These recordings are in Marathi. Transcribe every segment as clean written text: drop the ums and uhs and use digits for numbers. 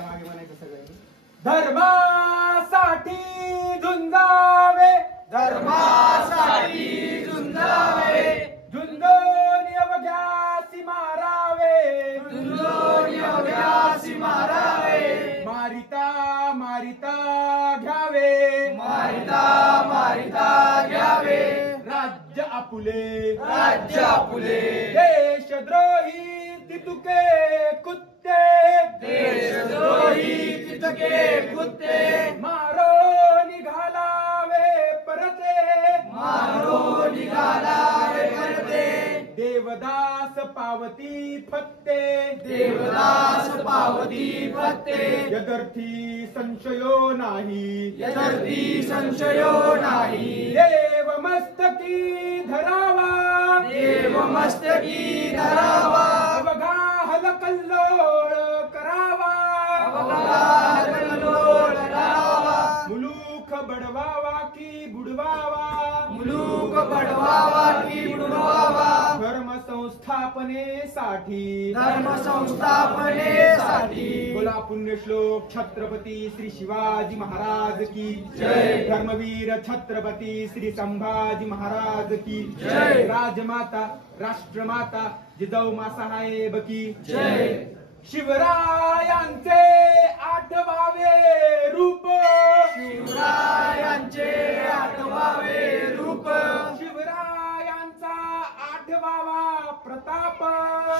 मागे म्हणायचं सगळं. धर्मासाठी झुंजावे, धर्मासाठी झुंजावे, झुंजून अवघ्यासी मारावे, झुंजून अवघ्यासी मारावे, मारिता मारिता घ्यावे, मारिता मारिता घ्यावे, राज्य आपुले, राज्य आपुले, देशद्रोही तितुके कुत्ते, देशद्रोही तितके कुत्ते, मारो निघालावे परते, मारो निघालावे परते, देवदास पावती फत्ते, देवदास पावती फत्ते, यदर्थी संशयो नाही, यदर्थी संशयो नाही, देव मस्तकी धरावा, देव मस्तकी धरावा, अवघा हलकल्लोळ करावा, अवघा कल्लोळ करावा, मुलूक बडवावा की बुडवावा, मुलूक बडवावा की बुडवावा, धर्म संस्थापनेसाठी, धर्म संस्थापनेसाठी, बोला पुण्यश्लोक छत्रपती श्री शिवाजी महाराज की जय. धर्मवीर छत्रपती श्री संभाजी महाराज की जय. राजमाता राष्ट्रमाता जिजाऊ मासाहेब की जय. शिवरायांचे आठवावे रूप, शिवरायांचे आठवावे रूप, शिवरायांचा आठवावा प्रताप,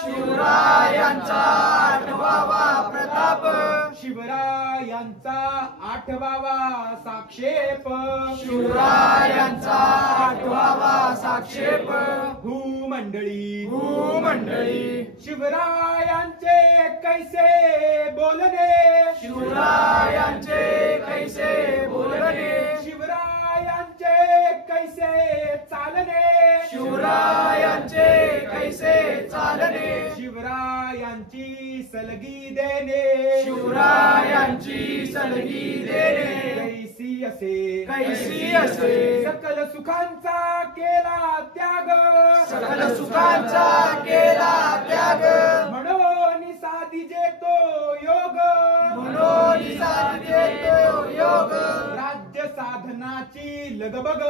शिवरायांचा आठवावा प्रताप, शिवरायांचा आठवावा साक्षेप, शिवरायांचा आठवावा साक्षेप, भूमंडळी भूमंडळी, शिवरायांचे कैसे बोलणे, शिवरायांचे कैसे बोलणे, शिवरायांचे कैसे चालणे, शिवरायांचे कैसे चालणे, शिवरायांची सलगी देणे, शिवरायांची सलगी देणे, कैसी असे कैसी असे, सकल सुखांचा केला त्याग, सकल सुखांचा केला त्याग, म्हणून साधिजे तो योग, म्हणून साधे तो योग, राज्य साधनाची लगबग,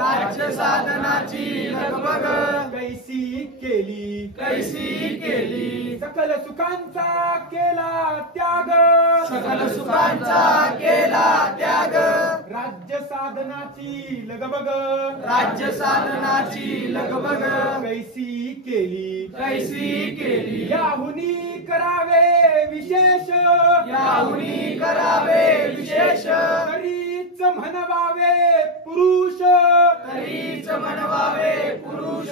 राज्य साधनाची लगबग, कैसी केली, कैसी केली, सकल सुखांचा केला त्याग, सकल सुखांचा केला त्याग, राज्य साधनाची लगबग, राज्य साधनाची लगबग, कैसी केली, कैसी केली, याहुनी करावे विशेष, याहुनी करावे विशेष, तरीच म्हणवावे पुरुष, तरीच म्हणवावे पुरुष,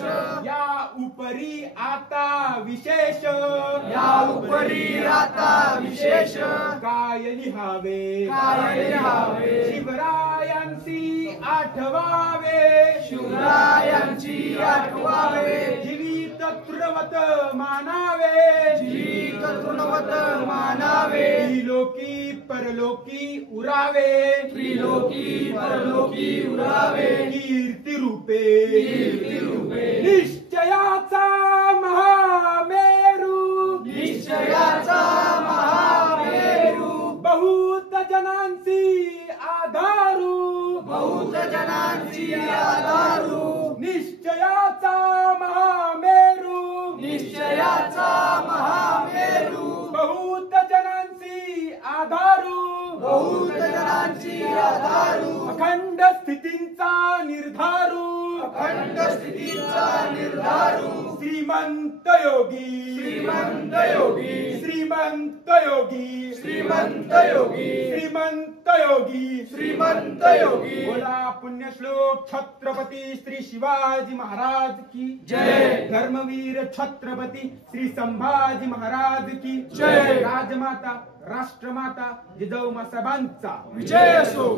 या उपरी आता विशेष, या उपरी आता विशेष, काय लिहावे, काय लिहावे, शिवरायांची आठवावे, शिवरायांची आठवावे, जीवित तृणवत मानावे, जीवित तृणवत मानावे, त्रिलोकी परलोकी उरावे, त्रिलोकी परलोकी उरावे, कीर्ती रूपे, कीर्ती रूपे, निश्चयाचा महामेरू, निश्चयाचा महामेरू, बहुत जनांची आधारू, बहुत जनांची आधारू, निश्चयाचा महामेरू, निश्चयाचा महामेरू, बहुत जनांची आधारू, बहुत जनांची आधारू, अखंड स्थितींचा निर्धारू, अखंड स्थितीचा निर्धारू, श्रीमंत योगी, श्रीमंत योगी, श्रीमंत योगी, श्रीमंत योगी, श्रीमंत योगी, श्रीमंत योगी, बोला पुण्यश्लोक छत्रपती श्री शिवाजी महाराज की जय. धर्मवीर छत्रपती श्री संभाजी महाराज की जय. राजमाता राष्ट्रमाता जिजाऊ मासाहेबांचा विजय असो.